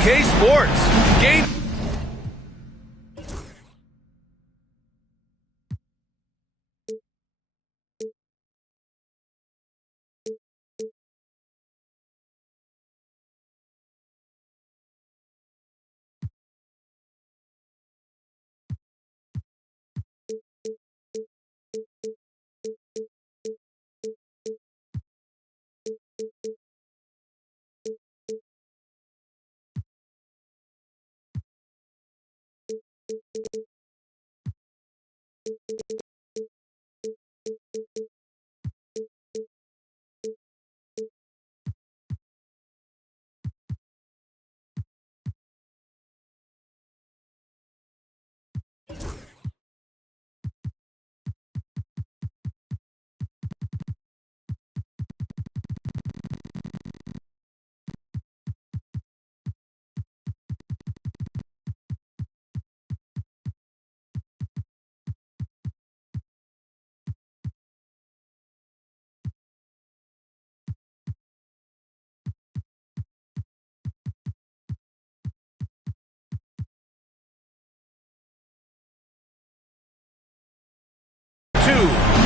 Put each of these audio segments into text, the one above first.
UK Sports. Game.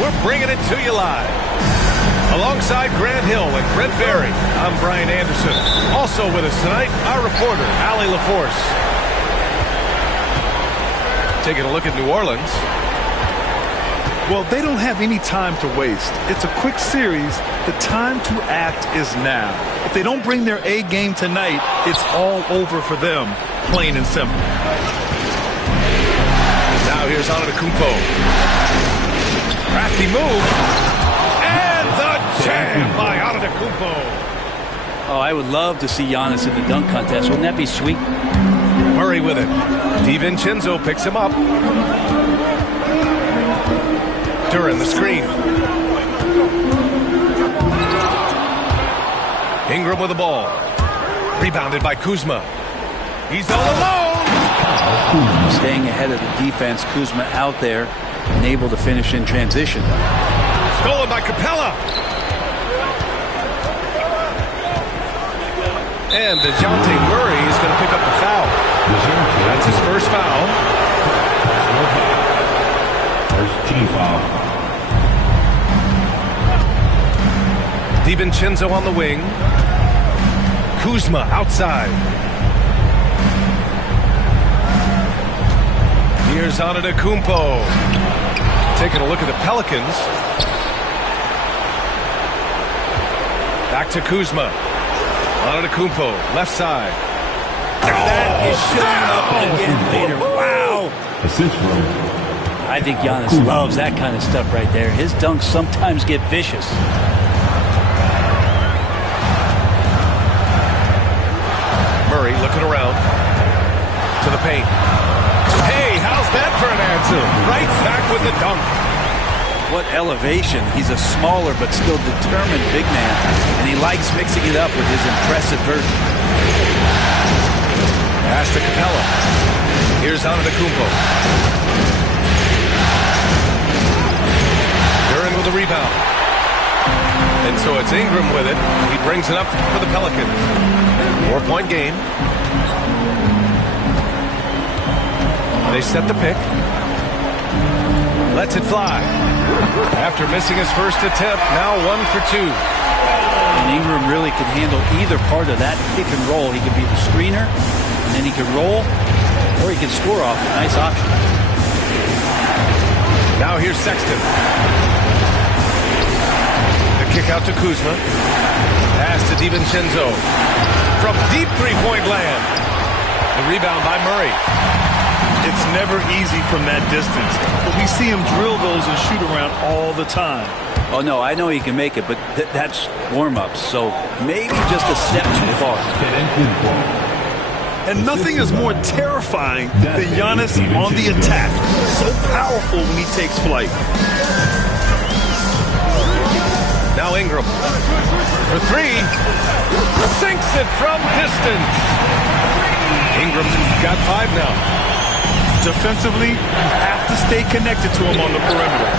We're bringing it to you live. Alongside Grant Hill and Brent Berry, I'm Brian Anderson. Also with us tonight, our reporter, Allie LaForce. Taking a look at New Orleans. Well, they don't have any time to waste. It's a quick series. The time to act is now. If they don't bring their A game tonight, it's all over for them, plain and simple. Now here's Antetokounmpo. Crafty move. And the jam by Antetokounmpo. Oh, I would love to see Giannis in the dunk contest. Wouldn't that be sweet? Murray with it. DiVincenzo picks him up. Duran the screen. Ingram with the ball. Rebounded by Kuzma. He's all alone. Staying ahead of the defense. Kuzma out there and able to finish in transition. Stolen by Capella. And DeJounte Murray is going to pick up the foul. That's his first foul. First team foul. DiVincenzo on the wing. Kuzma outside. Here's Antetokounmpo. Taking a look at the Pelicans. Back to Kuzma. Antetokounmpo, left side. That is showing up again later. Wow. Assist roll. I think Giannis loves that kind of stuff right there. His dunks sometimes get vicious. Murray looking around. To the paint. Hey, how's that for an answer? Right back with the dunk. What elevation. He's a smaller but still determined big man, and he likes mixing it up with his impressive version. Pass to Capella. Here's Antetokounmpo. Duran with the rebound. And so it's Ingram with it. He brings it up for the Pelicans. 4-point game. They set the pick. Lets it fly. After missing his first attempt, now 1 for 2. And Ingram really can handle either part of that pick and roll. He can be the screener, and then he can roll, or he can score off a nice option. Now here's Sexton. The kick out to Kuzma. Pass to DiVincenzo. From deep three-point land. The rebound by Murray. It's never easy from that distance, but we see him drill those and shoot around all the time. Oh, no, I know he can make it, but that's warm-ups, so maybe just a step too far. And nothing is more terrifying than Giannis on the attack. So powerful when he takes flight. Now Ingram. For three. Sinks it from distance. Ingram's got 5 now. Defensively, you have to stay connected to him on the perimeter.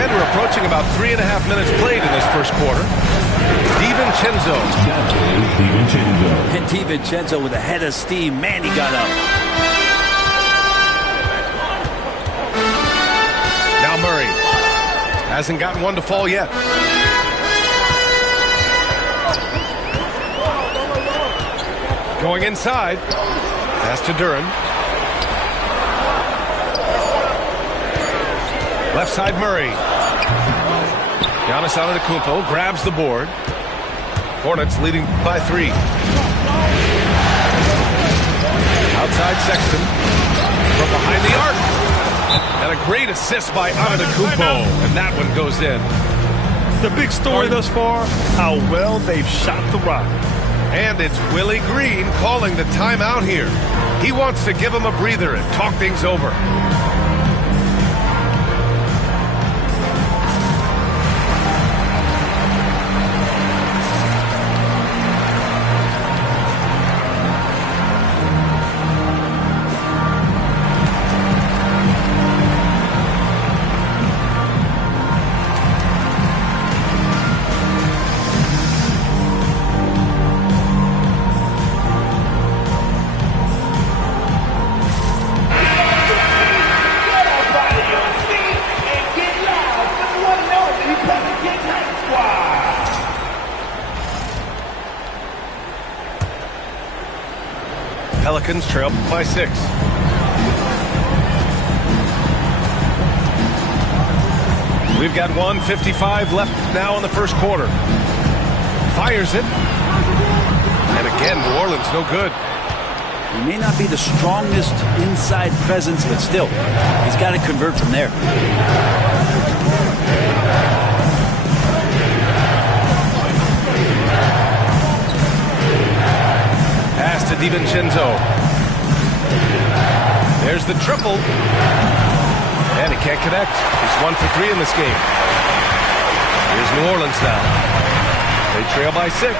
And we're approaching about 3.5 minutes played in this first quarter. DiVincenzo. And DiVincenzo with a head of steam. Man, he got up. Now Murray. Hasn't gotten one to fall yet. Going inside. Pass to Duran. Left side Murray. Giannis Antetokounmpo grabs the board. Hornets leading by 3. Outside Sexton. From behind the arc. And a great assist by Antetokounmpo. And that one goes in. The big story thus far, how well they've shot the rock. And it's Willie Green calling the timeout here. He wants to give him a breather and talk things over. Pelicans trail by 6. We've got 1:55 left now in the first quarter. Fires it. And again, New Orleans no good. He may not be the strongest inside presence, but still, he's got to convert from there. Pass to DiVincenzo. There's the triple. And he can't connect. He's 1 for 3 in this game. Here's New Orleans now. They trail by 6.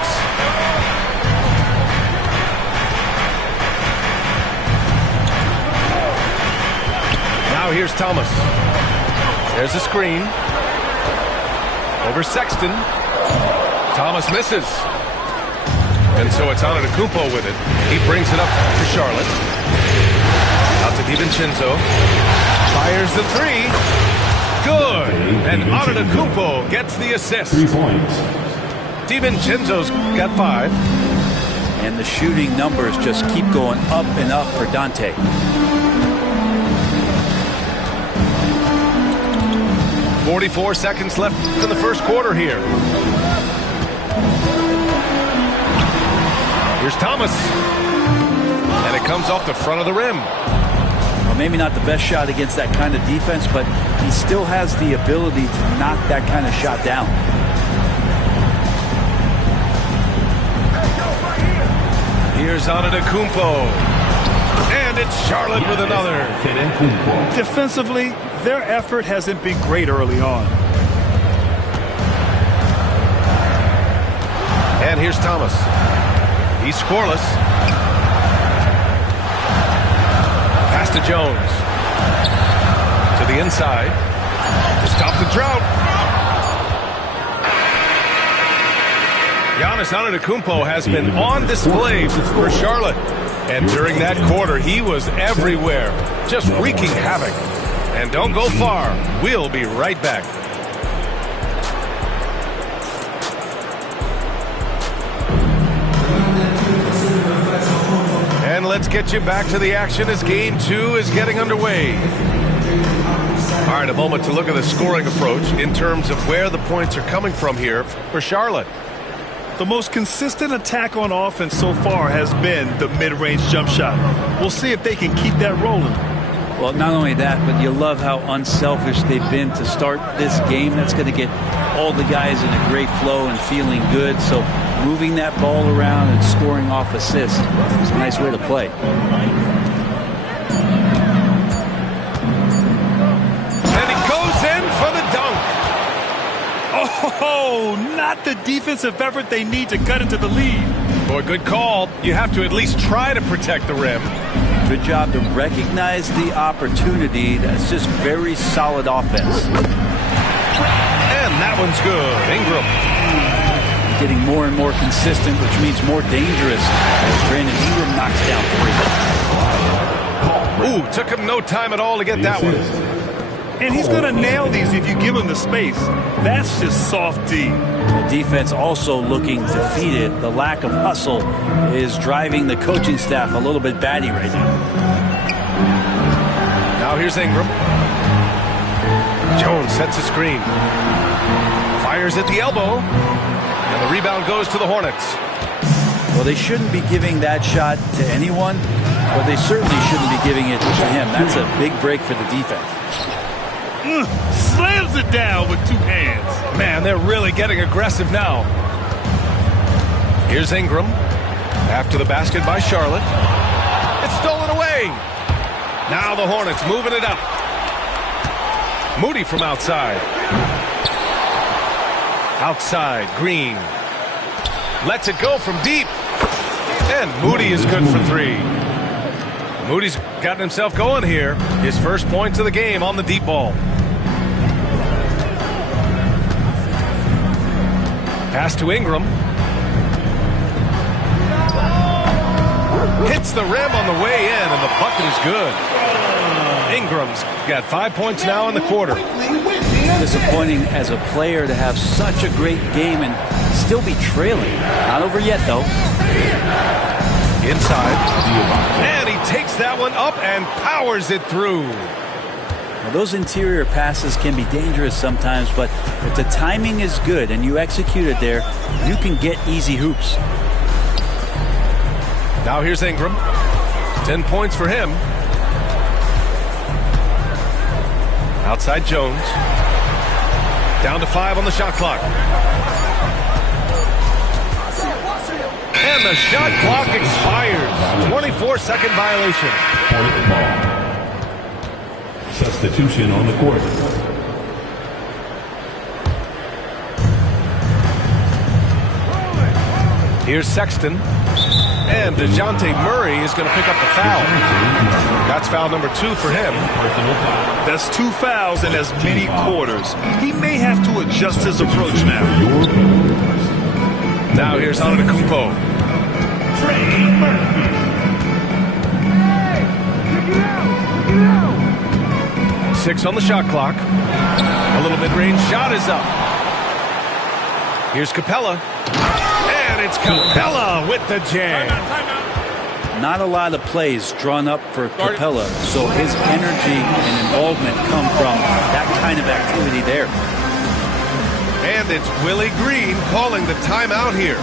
Now here's Thomas. There's a screen. Over Sexton. Thomas misses. And so it's Antetokounmpo with it. He brings it up to Charlotte. Out to DiVincenzo. Fires the 3. Good. And Antetokounmpo gets the assist. 3 points. DiVincenzo's got 5. And the shooting numbers just keep going up and up for Dante. .44 seconds left in the first quarter here. Here's Thomas. And it comes off the front of the rim. Well, maybe not the best shot against that kind of defense, but he still has the ability to knock that kind of shot down. Here's Antetokounmpo. And it's Charlotte with another. Defensively, their effort hasn't been great early on. And here's Thomas. He's scoreless. Pass to Jones. To the inside. To stop the drought. Giannis Antetokounmpo has been on display for Charlotte. And during that quarter, he was everywhere, just wreaking havoc. And don't go far. We'll be right back. And let's get you back to the action as Game 2 is getting underway. All right, a moment to look at the scoring approach in terms of where the points are coming from here for Charlotte. The most consistent attack on offense so far has been the mid-range jump shot. We'll see if they can keep that rolling. Well, not only that, but you love how unselfish they've been to start this game. That's going to get all the guys in a great flow and feeling good. So moving that ball around and scoring off assists is a nice way to play. And he goes in for the dunk. Oh, not the defensive effort they need to cut into the lead. Boy, good call. You have to at least try to protect the rim. Good job to recognize the opportunity. That's just very solid offense. And that one's good. Ingram. getting more and more consistent, which means more dangerous. As Brandon Ingram knocks down 3. Ooh, took him no time at all to get that one. And he's going to nail these if you give him the space. That's just soft D. The defense also looking defeated. The lack of hustle is driving the coaching staff a little bit batty right now. Now here's Ingram. Jones sets a screen. Fires at the elbow. And the rebound goes to the Hornets. Well, they shouldn't be giving that shot to anyone, but they certainly shouldn't be giving it to him. That's a big break for the defense. Slams it down with 2 hands. Man, they're really getting aggressive now. Here's Ingram. After the basket by Charlotte. It's stolen away. Now the Hornets moving it up. Moody from outside. Outside, Green. Lets it go from deep. And Moody is good for 3. Moody's gotten himself going here. His first points of the game on the deep ball. Pass to Ingram. Hits the rim on the way in, and the bucket is good. Ingram's got 5 points now in the quarter. Disappointing as a player to have such a great game and still be trailing. Not over yet, though. Inside. And he takes that one up and powers it through. Now, those interior passes can be dangerous sometimes, but if the timing is good and you execute it there, you can get easy hoops. Now here's Ingram. 10 points for him. Outside Jones. Down to 5 on the shot clock. And the shot clock expires. 24-second violation. Point ball. Substitution on the court. Here's Sexton. And DeJounte Murray is going to pick up the foul. That's foul number 2 for him. That's 2 fouls in as many quarters. He may have to adjust his approach now. Now here's Antetokounmpo. 6 on the shot clock. A little mid-range shot is up. Here's Capella. And it's Capella with the jam. Not a lot of plays drawn up for Capella, so his energy and involvement come from that kind of activity there. And it's Willie Green calling the timeout here.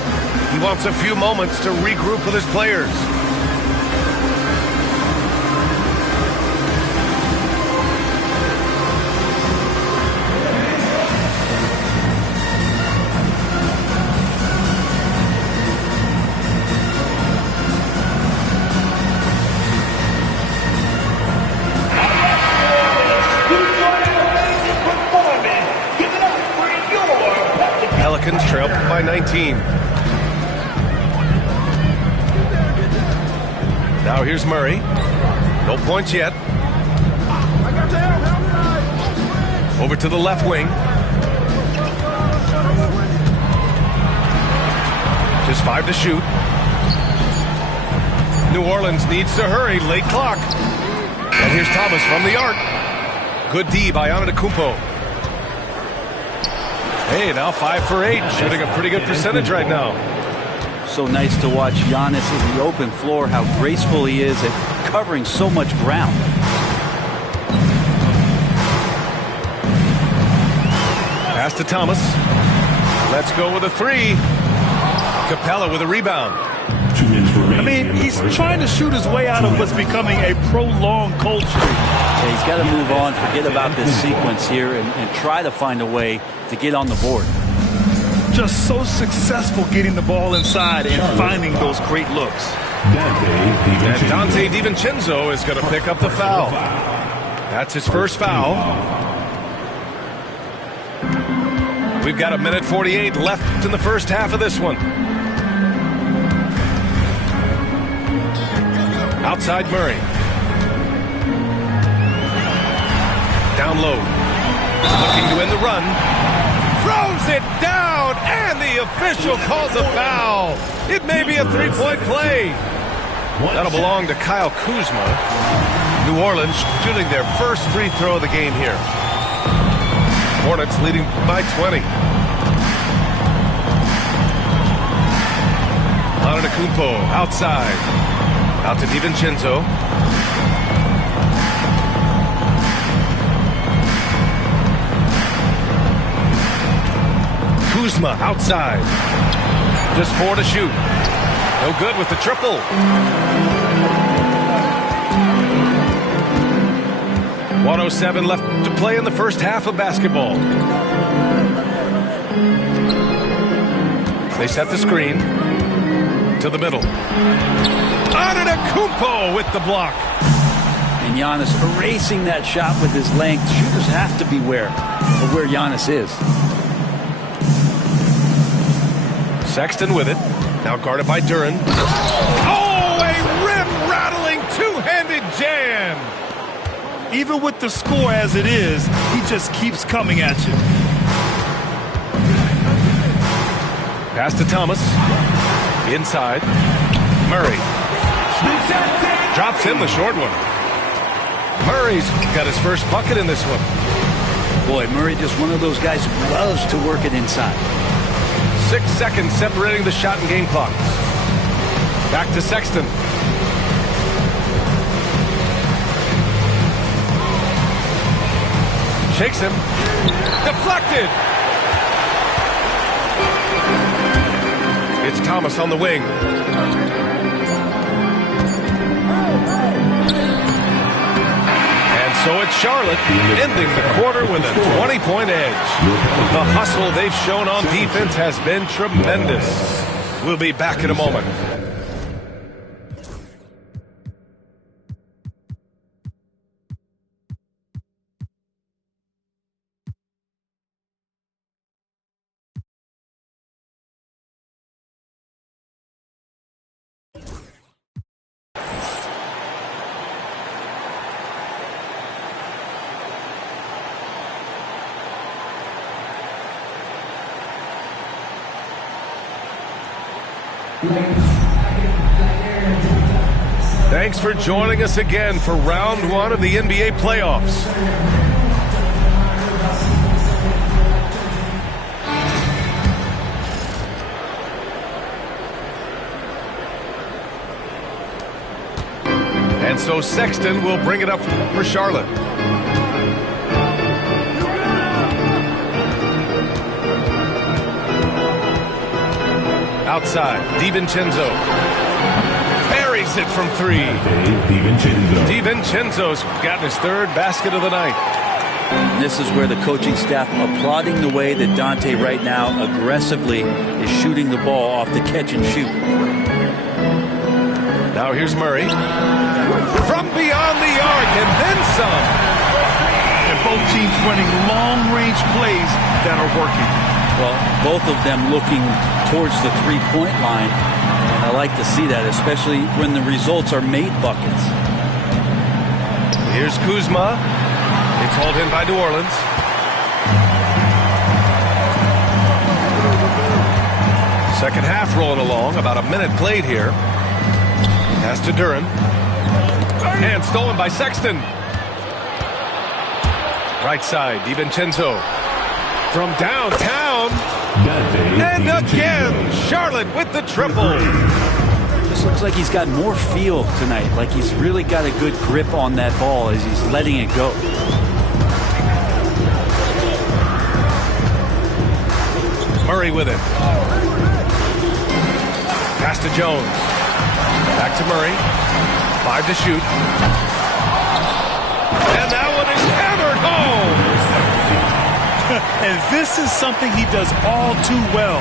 He wants a few moments to regroup with his players. Pelicans trail by 19. Now here's Murray. No points yet. Over to the left wing. Just 5 to shoot. New Orleans needs to hurry. Late clock. And here's Thomas from the arc. Good D by Antetokounmpo. Hey, now 5 for 8. Shooting a pretty good percentage right now. So nice to watch Giannis in the open floor, how graceful he is at covering so much ground. Pass to Thomas. Let's go with a 3. Capella with a rebound. 2 minutes remaining. I mean, he's trying to shoot his way out of what's becoming a prolonged culture. Yeah, he's got to move on, forget about this sequence here, and try to find a way to get on the board. Just so successful getting the ball inside and finding those great looks. And Dante DiVincenzo is going to pick up the foul. That's his first foul. We've got 1:48 left in the first half of this one. Outside Murray. Down low. Looking to end the run. Throws it down, and the official official calls a foul. It may be a three-point play. That'll belong to Kyle Kuzma. New Orleans shooting their first free throw of the game here. Hornets leading by 20. Antetokounmpo outside. Out to DiVincenzo. Kuzma outside. Just 4 to shoot. No good with the triple. .107 left to play in the first half of basketball. They set the screen to the middle. Antetokounmpo with the block. And Giannis erasing that shot with his length. Shooters have to beware of where Giannis is. Sexton with it. Now guarded by Duren. Oh, a rim-rattling two-handed jam. Even with the score as it is, he just keeps coming at you. Pass to Thomas. Inside. Murray. Drops in the short one. Murray's got his first bucket in this one. Boy, Murray just one of those guys who loves to work it inside. 6 seconds separating the shot and game clocks. Back to Sexton. Shakes him. Deflected. It's Thomas on the wing. And so it's Charlotte ending the quarter with a 20-point edge. The hustle they've shown on defense has been tremendous. We'll be back in a moment. Thanks for joining us again for round 1 of the NBA playoffs. And so Sexton will bring it up for Charlotte. Outside, DiVincenzo. Buries it from 3. DiVincenzo's gotten his 3rd basket of the night. And this is where the coaching staff applauding the way that Dante right now aggressively is shooting the ball off the catch and shoot. Now here's Murray. From beyond the arc and then some. And both teams running long-range plays that are working. Well, both of them looking towards the three-point line. And I like to see that, especially when the results are made buckets. Here's Kuzma. It's hauled in by New Orleans. Second half rolling along. About a minute played here. Pass to Duren. And stolen by Sexton. Right side, DiVincenzo. From downtown. And again, Charlotte with the triple. This looks like he's got more feel tonight. Like he's really got a good grip on that ball as he's letting it go. Murray with it. Pass to Jones. Back to Murray. 5 to shoot. And that one is hammered home. And this is something he does all too well.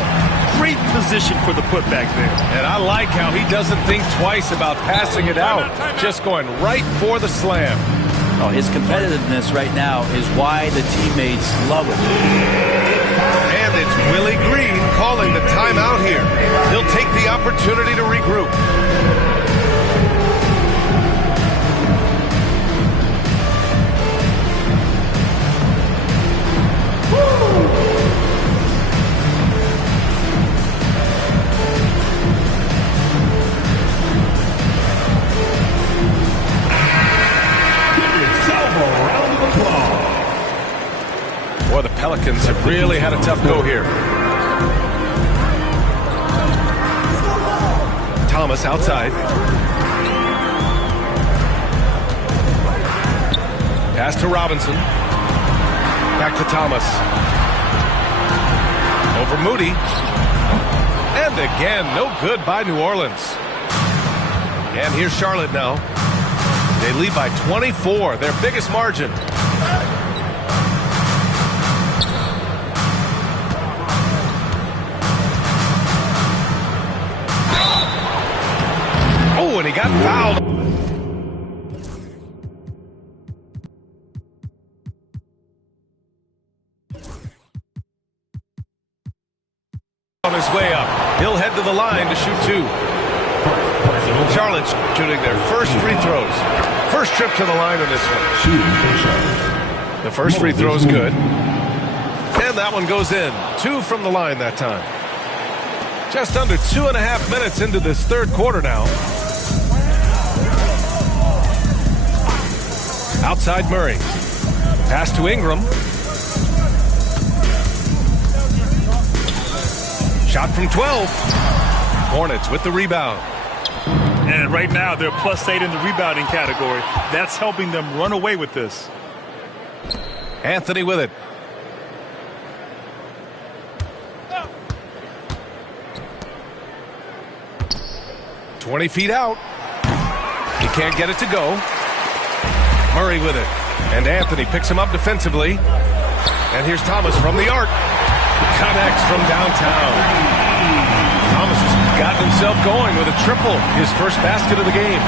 Great position for the putback there. And I like how he doesn't think twice about passing it out. Just going right for the slam. Oh, his competitiveness right now is why the teammates love him. And it's Willie Green calling the timeout here. He'll take the opportunity to regroup. Falcons have really had a tough go here. Thomas outside. Pass to Robinson. Back to Thomas. Over Moody. And again, no good by New Orleans. And here's Charlotte now. They lead by 24, their biggest margin. Oh, and he got fouled. On his way up, he'll head to the line to shoot two. Charlotte's shooting their first free throws. First trip to the line on this one. The first free throw is good. And that one goes in. 2 from the line that time. Just under 2.5 minutes into this third quarter now. Outside Murray. Pass to Ingram. Shot from 12. Hornets with the rebound. And right now they're +8 in the rebounding category. That's helping them run away with this. Anthony with it. "20 feet out. He can't get it to go. Murray with it. And Anthony picks him up defensively. And here's Thomas from the arc. Connects from downtown. Thomas has gotten himself going with a triple. His first basket of the game.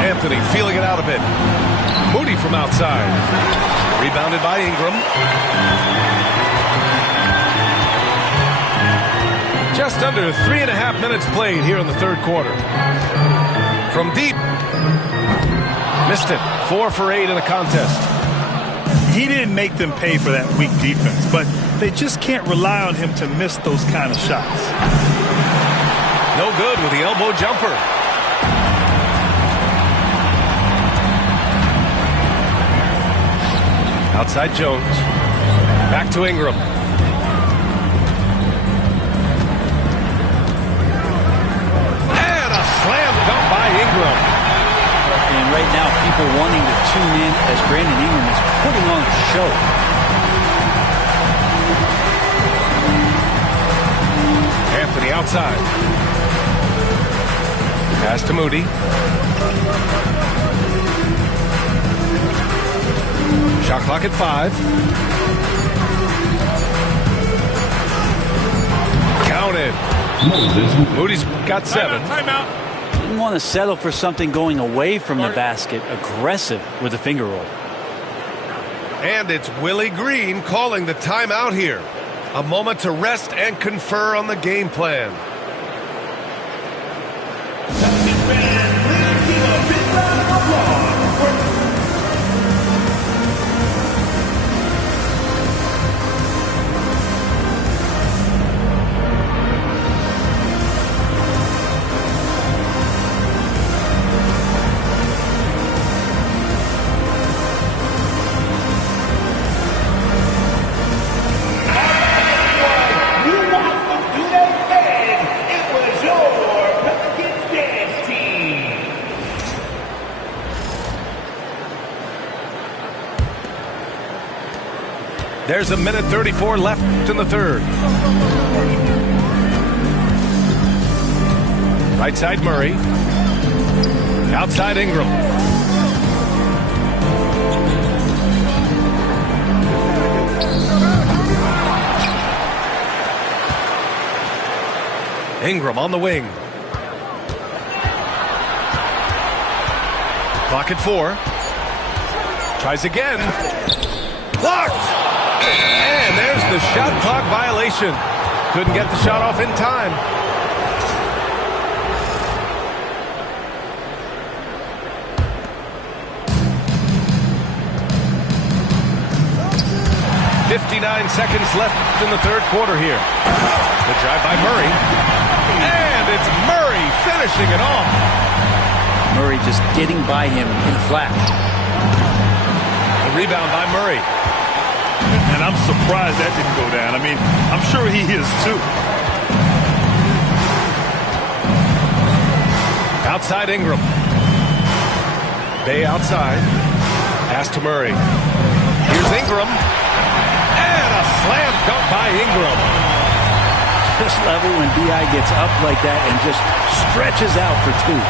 Anthony feeling it out a bit. Moody from outside. Rebounded by Ingram. Just under 3.5 minutes played here in the third quarter. From deep. Missed it. 4 for 8 in the contest. He didn't make them pay for that weak defense, but they just can't rely on him to miss those kind of shots. No good with the elbow jumper. Outside Jones. Back to Ingram. And a slam dunk by Ingram. And right now, people wanting to tune in as Brandon Ingram is putting on a show. Anthony outside. Pass to Moody. Shot clock at 5. Counted. Moody's got 7. Timeout. Didn't want to settle for something going away from the basket. Aggressive with the finger roll. And it's Willie Green calling the timeout here. A moment to rest and confer on the game plan. There's a minute 34 left in the third. Right side Murray. Outside Ingram. Ingram on the wing. Clock at 4. Tries again. Blocked! And there's the shot clock violation. Couldn't get the shot off in time. "59 seconds left in the third quarter here." Good drive by Murray. And it's Murray finishing it off. Murray just getting by him in a flash. rebound by Murray. And I'm surprised that didn't go down. I mean, I'm sure he is too. Outside Ingram. Bay outside. Pass to Murray. Here's Ingram. And a slam dunk by Ingram. Just level when B.I. gets up like that and just stretches out for two.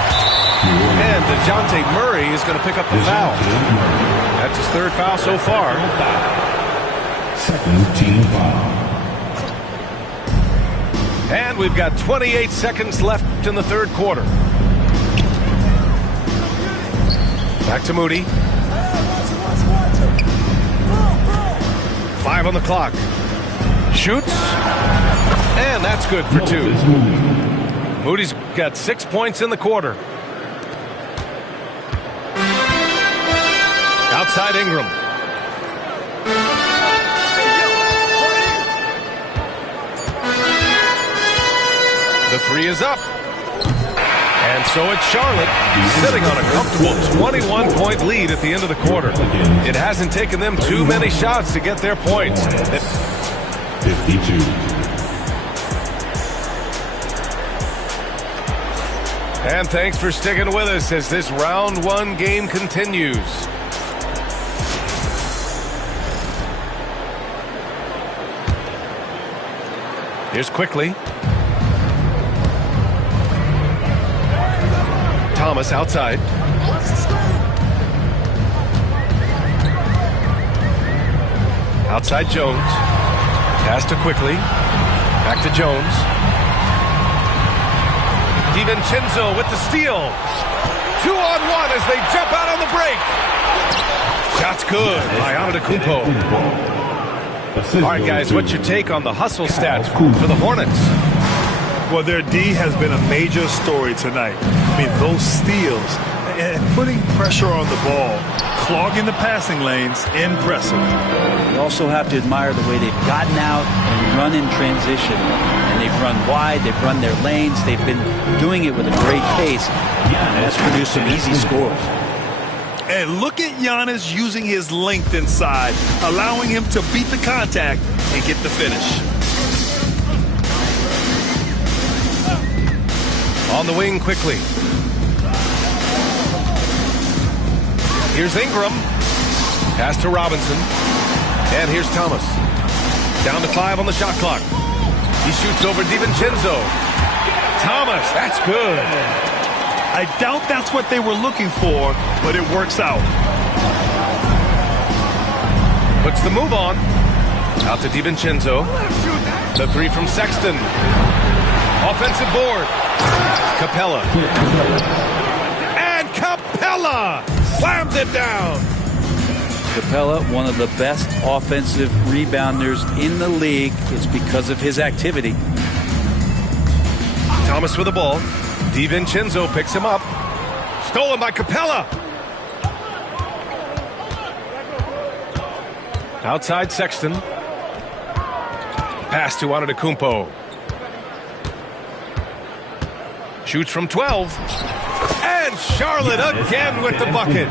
And DeJounte Murray is going to pick up the foul. That's his third foul so far. Second team foul. And we've got 28 seconds left in the third quarter. Back to Moody. 5 on the clock. Shoots. And that's good for 2. Moody's got 6 points in the quarter. Outside Ingram. The 3 is up. And so it's Charlotte sitting on a comfortable 21-point lead at the end of the quarter. It hasn't taken them too many shots to get their points. 52. And thanks for sticking with us as this round 1 game continues. Here's Quickly. Thomas outside. Outside Jones. Pass to Quickly. Back to Jones. DiVincenzo with the steal. 2-on-1 as they jump out on the break. Shot's good by Antetokounmpo. All right, guys, what's your take on the hustle stats for the Hornets? Well, their D has been a major story tonight. I mean, those steals and putting pressure on the ball, clogging the passing lanes, impressive. You also have to admire the way they've gotten out and run in transition. And they've run wide, they've run their lanes, they've been doing it with a great pace. And that's produced some easy scores. And look at Giannis using his length inside, allowing him to beat the contact and get the finish. On the wing Quickly. Here's Ingram. Pass to Robinson. And here's Thomas. Down to 5 on the shot clock. He shoots over DiVincenzo. Thomas, that's good. I doubt that's what they were looking for, but it works out. Puts the move on. Out to DiVincenzo. The 3 from Sexton. Offensive board. Capella. And Capella slams it down. Capella, one of the best offensive rebounders in the league. It's because of his activity. Thomas with the ball. DiVincenzo picks him up. Stolen by Capella. Outside Sexton. Pass to Antetokounmpo. Shoots from 12. And Charlotte again with the bucket.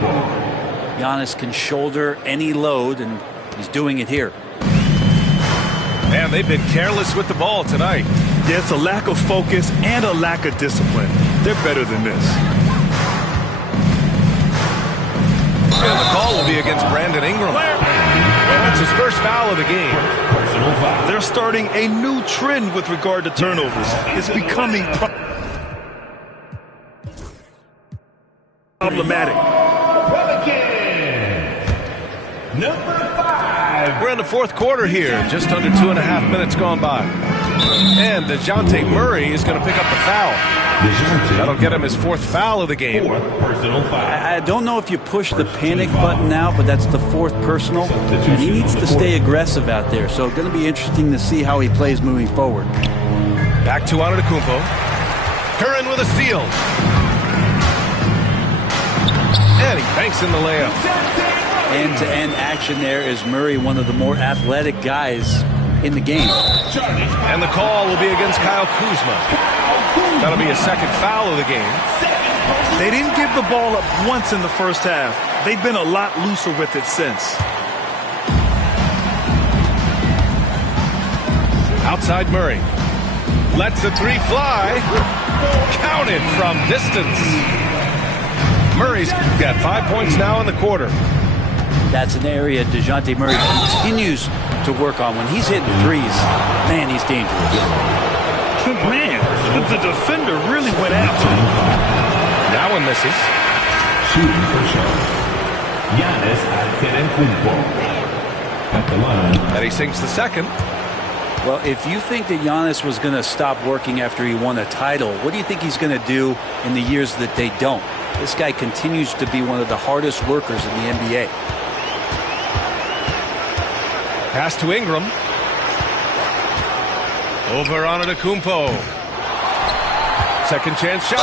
Giannis can shoulder any load, and he's doing it here. Man, they've been careless with the ball tonight. Yeah, it's a lack of focus and a lack of discipline. They're better than this. And the call will be against Brandon Ingram. That's his first foul of the game. They're starting a new trend with regard to turnovers. It's becoming problematic. Number 5. We're in the fourth quarter here. Just under 2.5 minutes gone by. And DeJounte Murray is going to pick up the foul. That'll get him his 4th foul of the game. I don't know if you push the panic button now, but that's the 4th personal. And he needs to stay aggressive out there. So it's going to be interesting to see how he plays moving forward. Back to Antetokounmpo. Curran with a steal. And he banks in the layup. End-to-end action there is Murray, one of the more athletic guys in the game. And the call will be against Kyle Kuzma. That'll be a 2nd foul of the game. They didn't give the ball up once in the first half. they've been a lot looser with it since. Outside Murray. Lets the three fly. Counted from distance. Murray's got 5 points now in the quarter. That's an area DeJounte Murray continues to work on. When he's hitting threes, man, he's dangerous. Man, the defender really went after him. That one misses. Shooting for Charlotte, Giannis Antetokounmpo. At the line. And he sinks the second. Well, if you think that Giannis was going to stop working after he won a title, what do you think he's going to do in the years that they don't? This guy continues to be one of the hardest workers in the NBA. Pass to Ingram. Over on Antetokounmpo. Second chance shot.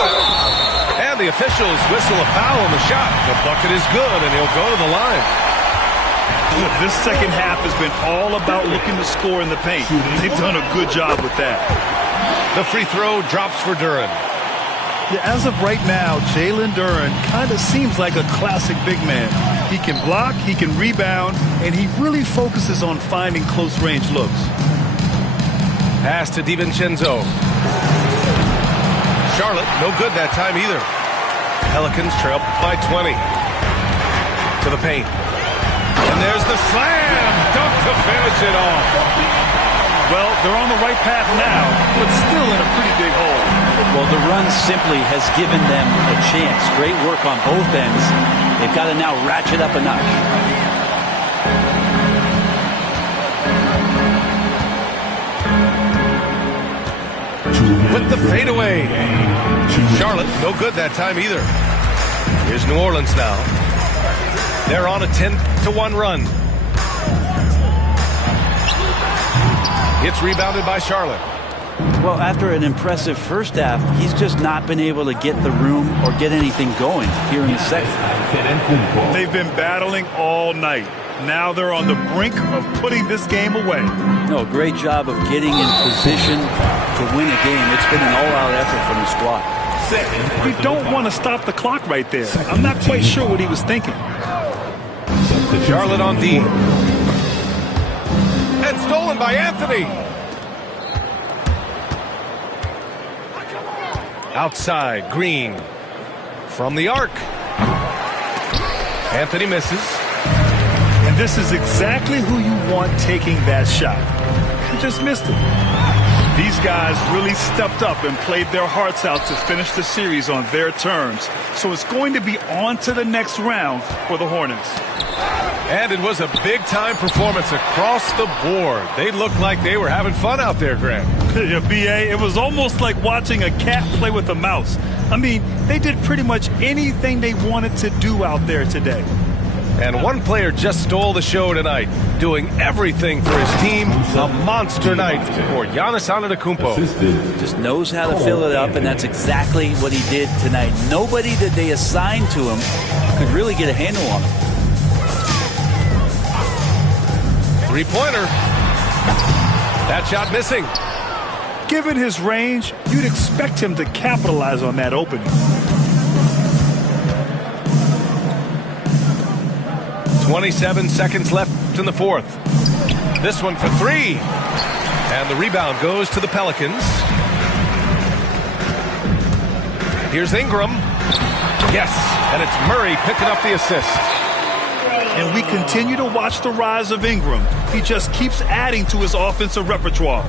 And the officials whistle a foul on the shot. The bucket is good, and he'll go to the line. This second half has been all about looking to score in the paint. They've done a good job with that. The free throw drops for Duren. Yeah, as of right now, Jalen Duren kind of seems like a classic big man. He can block, he can rebound, and he really focuses on finding close-range looks. Pass to DiVincenzo. Charlotte, no good that time either. Pelicans trail by 20. To the paint. And there's the slam dunk to finish it off. Well, they're on the right path now, but still in a pretty big hole. Well, the run simply has given them a chance. Great work on both ends. They've got to now ratchet up a notch. With the fadeaway. Charlotte, no good that time either. Here's New Orleans now. They're on a 10-1 run. It's rebounded by Charlotte. Well, after an impressive first half, he's just not been able to get the room or get anything going here in the second. They've been battling all night. Now they're on the brink of putting this game away. No, great job of getting in position to win a game. It's been an all-out effort from the squad. We don't want to stop the clock right there. I'm not quite sure what he was thinking. Charlotte on D. And stolen by Anthony. Outside, Green. From the arc. Anthony misses. And this is exactly who you want taking that shot. He just missed it. These guys really stepped up and played their hearts out to finish the series on their terms. So it's going to be on to the next round for the Hornets. And it was a big-time performance across the board. They looked like they were having fun out there, Grant. Yeah, B.A., it was almost like watching a cat play with a mouse. I mean, they did pretty much anything they wanted to do out there today. And one player just stole the show tonight, doing everything for his team. A monster night for Giannis Antetokounmpo. Just knows how to fill it up, and that's exactly what he did tonight. Nobody that they assigned to him could really get a handle on him. Three-pointer. That shot missing. Given his range, you'd expect him to capitalize on that opening. 27 seconds left in the fourth. This one for three. And the rebound goes to the Pelicans. Here's Ingram. Yes, and it's Murray picking up the assist. And we continue to watch the rise of Ingram. He just keeps adding to his offensive repertoire.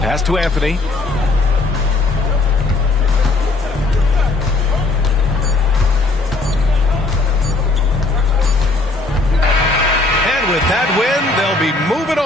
Pass to Anthony. And with that win, they'll be moving on.